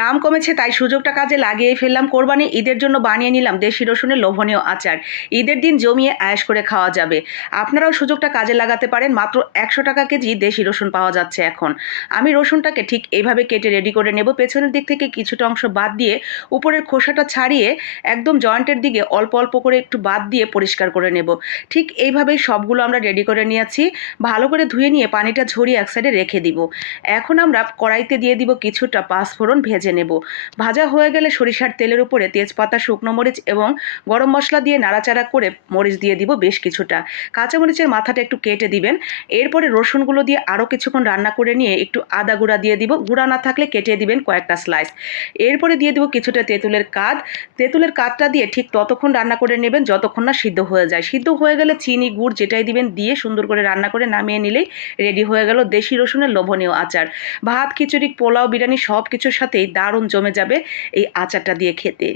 দাম কমেছে তাই সুযোগটা কাজে লাগিয়ে ফেললাম। কোরবানি ঈদের জন্য বানিয়ে নিলাম দেশি রসুনের লোভনীয় আচার। ঈদের দিন জমিয়ে আয়েশ করে খাওয়া যাবে। আপনারাও সুযোগটা কাজে লাগাতে পারেন। মাত্র ১০০ টাকা কেজি দেশি রসুন পাওয়া যাচ্ছে এখন। আমি রসুনটাকে ঠিক এইভাবে কেটে রেডি করে নেব। পেছনের দিক থেকে কিছুটা অংশ বাদ দিয়ে উপরের খোসাটা ছাড়িয়ে একদম জয়েন্টের দিকে অল্প অল্প করে একটু বাদ দিয়ে পরিষ্কার করে নেব। ঠিক এইভাবেই সবগুলো আমরা রেডি করে নিয়েছি। ভালো করে ধুয়ে নিয়ে পানিটা ঝরিয়ে এক সাইডে রেখে দিব। এখন আমরা কড়াইতে দিয়ে দিব কিছুটা পাঁচফোড়ন ভেজে নেব। ভাজা হয়ে গেলে সরিষার তেলের উপরে তেজপাতা, শুকনো মরিচ এবং গরম মশলা দিয়ে নাড়াচাড়া করে মরিচ দিয়ে দিব বেশ কিছুটা। কাঁচামরিচের মাথাটা একটু কেটে দিবেন। এরপরে রসুনগুলো দিয়ে আরও কিছুক্ষণ রান্না করে নিয়ে একটু আদা গুঁড়া দিয়ে দিব। গুঁড়া না থাকলে কেটে দিবেন কয়েকটা স্লাইস। এরপরে দিয়ে দিব কিছুটা তেঁতুলের কাঁদ। তেঁতুলের কাঁদটা দিয়ে ঠিক ততক্ষণ রান্না করে নেবেন যতক্ষণ না সিদ্ধ হয়ে যায়। সিদ্ধ হয়ে গেলে চিনি, গুড় যেটাই দিবেন দিয়ে সুন্দর করে রান্না করে নামিয়ে নিলেই রেডি হয়ে গেল দেশি রসুনের লোভনীয় আচার। ভাত, খিচুড়ি, পোলাও, বিরিয়ানি সব কিছুর সাথেই দারুণ জমে যাবে এই আচারটা দিয়ে খেতে।